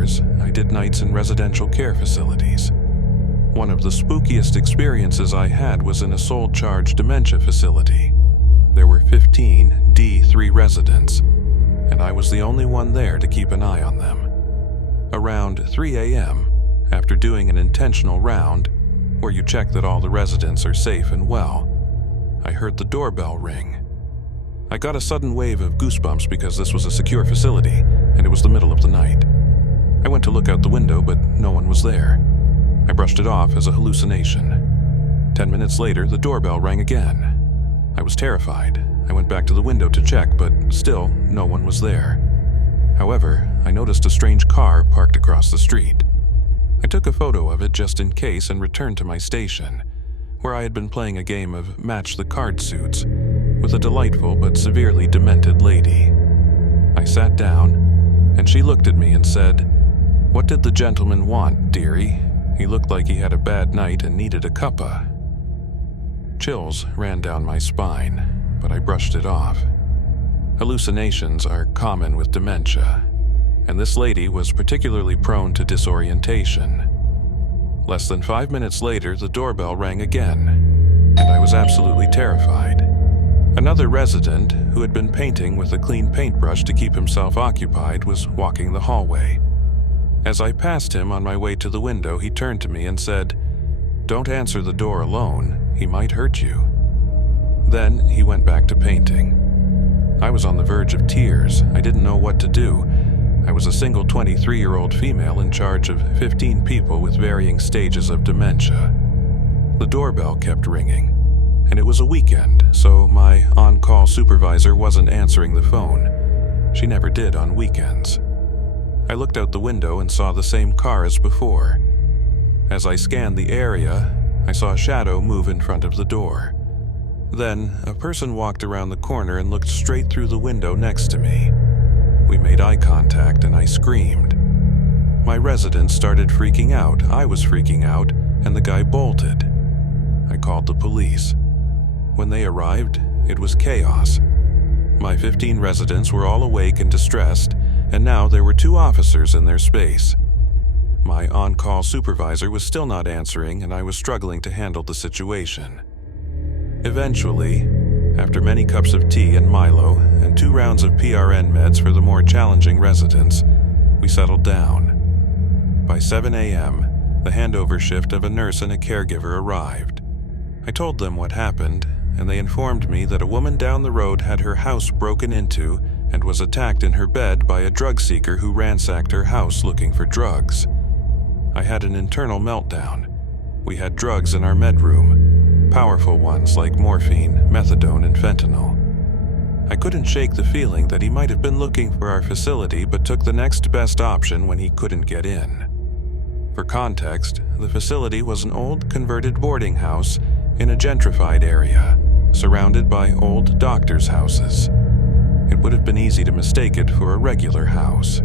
years, I did nights in residential care facilities. One of the spookiest experiences I had was in a soul-charged dementia facility. There were 15 D3 residents, and I was the only one there to keep an eye on them. Around 3 a.m., after doing an intentional round, where you check that all the residents are safe and well, I heard the doorbell ring. I got a sudden wave of goosebumps because this was a secure facility, and it was the middle of the night. I went to look out the window, but no one was there. I brushed it off as a hallucination. 10 minutes later, the doorbell rang again. I was terrified. I went back to the window to check, but still, no one was there. However, I noticed a strange car parked across the street. I took a photo of it just in case and returned to my station, where I had been playing a game of Match the Card Suits with a delightful but severely demented lady. I sat down, and she looked at me and said, "What did the gentleman want, dearie? He looked like he had a bad night and needed a cuppa." Chills ran down my spine, but I brushed it off. Hallucinations are common with dementia, and this lady was particularly prone to disorientation. Less than 5 minutes later, the doorbell rang again, and I was absolutely terrified. Another resident, who had been painting with a clean paintbrush to keep himself occupied, was walking the hallway. As I passed him on my way to the window, he turned to me and said, "Don't answer the door alone, he might hurt you." Then he went back to painting. I was on the verge of tears. I didn't know what to do. I was a single 23-year-old female in charge of 15 people with varying stages of dementia. The doorbell kept ringing, and it was a weekend, so my on-call supervisor wasn't answering the phone. She never did on weekends. I looked out the window and saw the same car as before. As I scanned the area, I saw a shadow move in front of the door. Then, a person walked around the corner and looked straight through the window next to me. We made eye contact and I screamed. My residents started freaking out, I was freaking out, and the guy bolted. I called the police. When they arrived, it was chaos. My 15 residents were all awake and distressed, and now there were 2 officers in their space. My on-call supervisor was still not answering, and I was struggling to handle the situation. Eventually, after many cups of tea and Milo and 2 rounds of PRN meds for the more challenging residents, we settled down. By 7 a.m., the handover shift of a nurse and a caregiver arrived. I told them what happened, and they informed me that a woman down the road had her house broken into and was attacked in her bed by a drug seeker who ransacked her house looking for drugs. I had an internal meltdown. We had drugs in our med room, powerful ones like morphine, methadone, and fentanyl. I couldn't shake the feeling that he might have been looking for our facility but took the next best option when he couldn't get in. For context, the facility was an old converted boarding house in a gentrified area, surrounded by old doctors' houses. It would have been easy to mistake it for a regular house.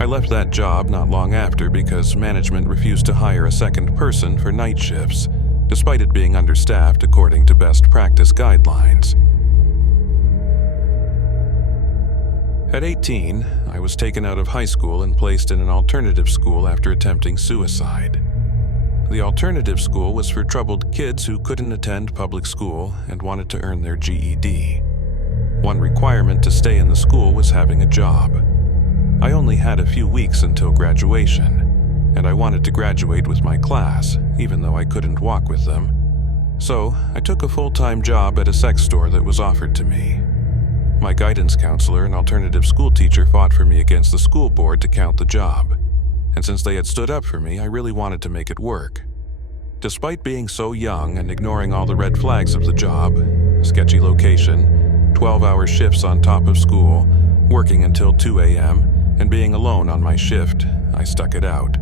I left that job not long after because management refused to hire a second person for night shifts, despite it being understaffed according to best practice guidelines. At 18, I was taken out of high school and placed in an alternative school after attempting suicide. The alternative school was for troubled kids who couldn't attend public school and wanted to earn their GED. One requirement to stay in the school was having a job. I only had a few weeks until graduation, and I wanted to graduate with my class, even though I couldn't walk with them. So, I took a full-time job at a sex store that was offered to me. My guidance counselor and alternative school teacher fought for me against the school board to count the job, and since they had stood up for me, I really wanted to make it work. Despite being so young and ignoring all the red flags of the job, sketchy location, 12-hour shifts on top of school, working until 2 a.m., and being alone on my shift, I stuck it out.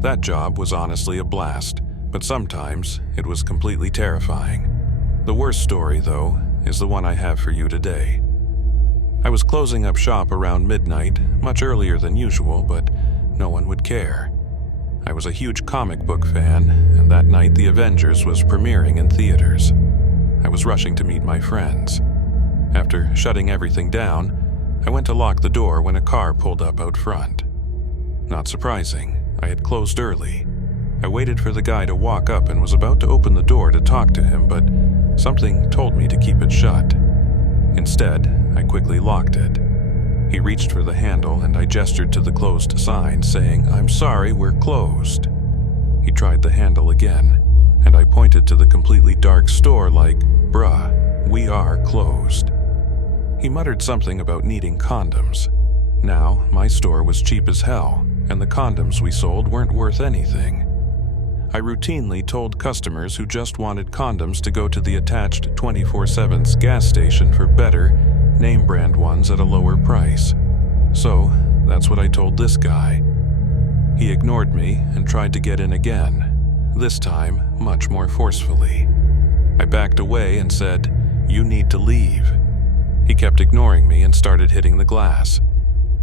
That job was honestly a blast, but sometimes it was completely terrifying. The worst story, though, is the one I have for you today. I was closing up shop around midnight, much earlier than usual, but no one would care. I was a huge comic book fan, and that night The Avengers was premiering in theaters. I was rushing to meet my friends. After shutting everything down, I went to lock the door when a car pulled up out front. Not surprising, I had closed early. I waited for the guy to walk up and was about to open the door to talk to him, but something told me to keep it shut. Instead, I quickly locked it. He reached for the handle and I gestured to the closed sign, saying, "I'm sorry, we're closed." He tried the handle again, and I pointed to the completely dark store like, "Bruh, we are closed." He muttered something about needing condoms. Now, my store was cheap as hell, and the condoms we sold weren't worth anything. I routinely told customers who just wanted condoms to go to the attached 24/7 gas station for better, name-brand ones at a lower price. So, that's what I told this guy. He ignored me and tried to get in again, this time much more forcefully. I backed away and said, "You need to leave." He kept ignoring me and started hitting the glass.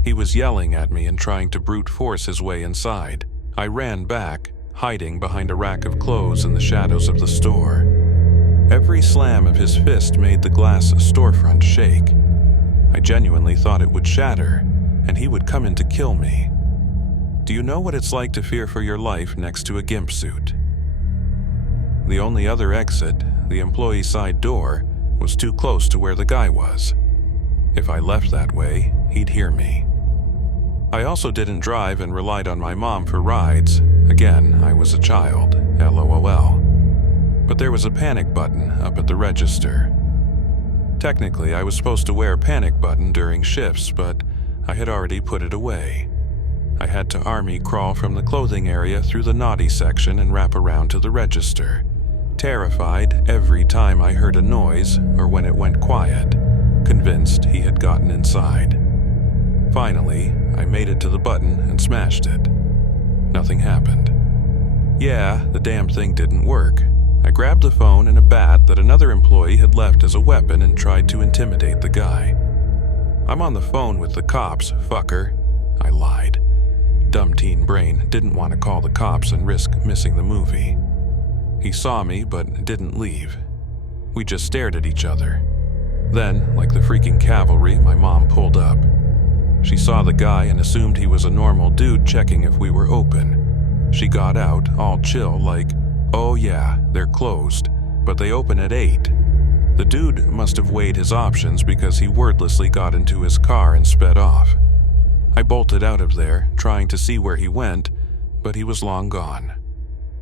He was yelling at me and trying to brute force his way inside. I ran back, hiding behind a rack of clothes in the shadows of the store. Every slam of his fist made the glass storefront shake. I genuinely thought it would shatter, and he would come in to kill me. Do you know what it's like to fear for your life next to a gimp suit? The only other exit, the employee side door, was too close to where the guy was. If I left that way, he'd hear me. I also didn't drive and relied on my mom for rides. Again, I was a child, LOL. But there was a panic button up at the register. Technically, I was supposed to wear a panic button during shifts, but I had already put it away. I had to army crawl from the clothing area through the naughty section and wrap around to the register, terrified every time I heard a noise or when it went quiet, convinced he had gotten inside. Finally, I made it to the button and smashed it. Nothing happened. Yeah, the damn thing didn't work. I grabbed the phone and a bat that another employee had left as a weapon and tried to intimidate the guy. "I'm on the phone with the cops, fucker," I lied. Dumb teen brain didn't want to call the cops and risk missing the movie. He saw me but didn't leave. We just stared at each other. Then, like the freaking cavalry, my mom pulled up. She saw the guy and assumed he was a normal dude checking if we were open. She got out, all chill, like, "Oh yeah, they're closed, but they open at 8. The dude must have weighed his options because he wordlessly got into his car and sped off. I bolted out of there, trying to see where he went, but he was long gone.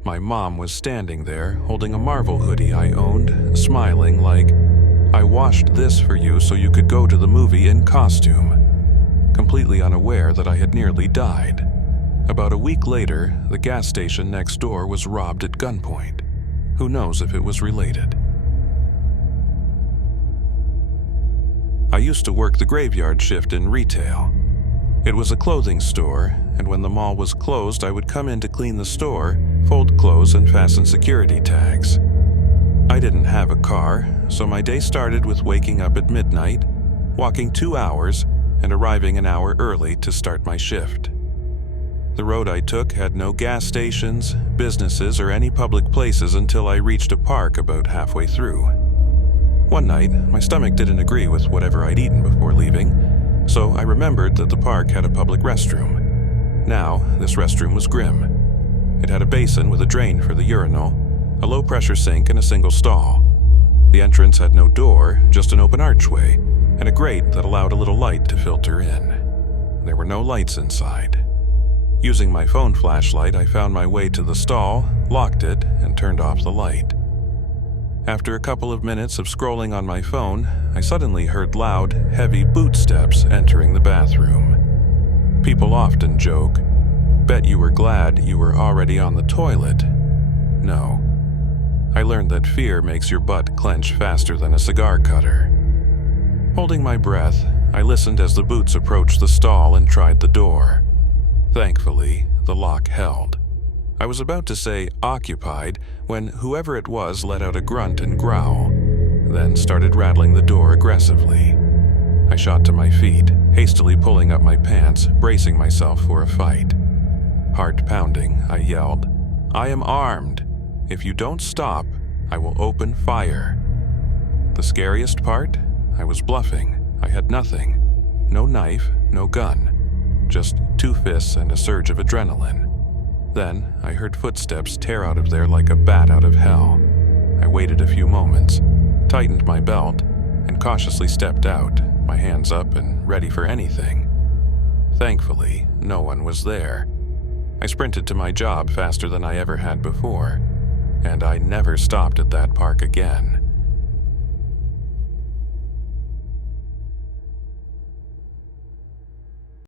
My mom was standing there, holding a Marvel hoodie I owned, smiling like, "I washed this for you so you could go to the movie in costume," completely unaware that I had nearly died. About a week later, the gas station next door was robbed at gunpoint. Who knows if it was related? I used to work the graveyard shift in retail. It was a clothing store, and when the mall was closed, I would come in to clean the store, fold clothes, and fasten security tags. I didn't have a car, so my day started with waking up at midnight, walking 2 hours, and arriving an hour early to start my shift. The road I took had no gas stations, businesses, or any public places until I reached a park about halfway through. One night, my stomach didn't agree with whatever I'd eaten before leaving, so I remembered that the park had a public restroom. Now, this restroom was grim. It had a basin with a drain for the urinal, a low-pressure sink, and a single stall. The entrance had no door, just an open archway, and a grate that allowed a little light to filter in. There were no lights inside. Using my phone flashlight, I found my way to the stall, locked it, and turned off the light. After a couple of minutes of scrolling on my phone, I suddenly heard loud, heavy boot steps entering the bathroom. People often joke, "Bet you were glad you were already on the toilet." No. I learned that fear makes your butt clench faster than a cigar cutter. Holding my breath, I listened as the boots approached the stall and tried the door. Thankfully, the lock held. I was about to say occupied when whoever it was let out a grunt and growl, then started rattling the door aggressively. I shot to my feet, hastily pulling up my pants, bracing myself for a fight. Heart pounding, I yelled, "I am armed. If you don't stop, I will open fire." The scariest part? I was bluffing. I had nothing. No knife, no gun. just 2 fists and a surge of adrenaline. Then I heard footsteps tear out of there like a bat out of hell. I waited a few moments, tightened my belt, and cautiously stepped out, my hands up and ready for anything. Thankfully, no one was there. I sprinted to my job faster than I ever had before, and I never stopped at that park again.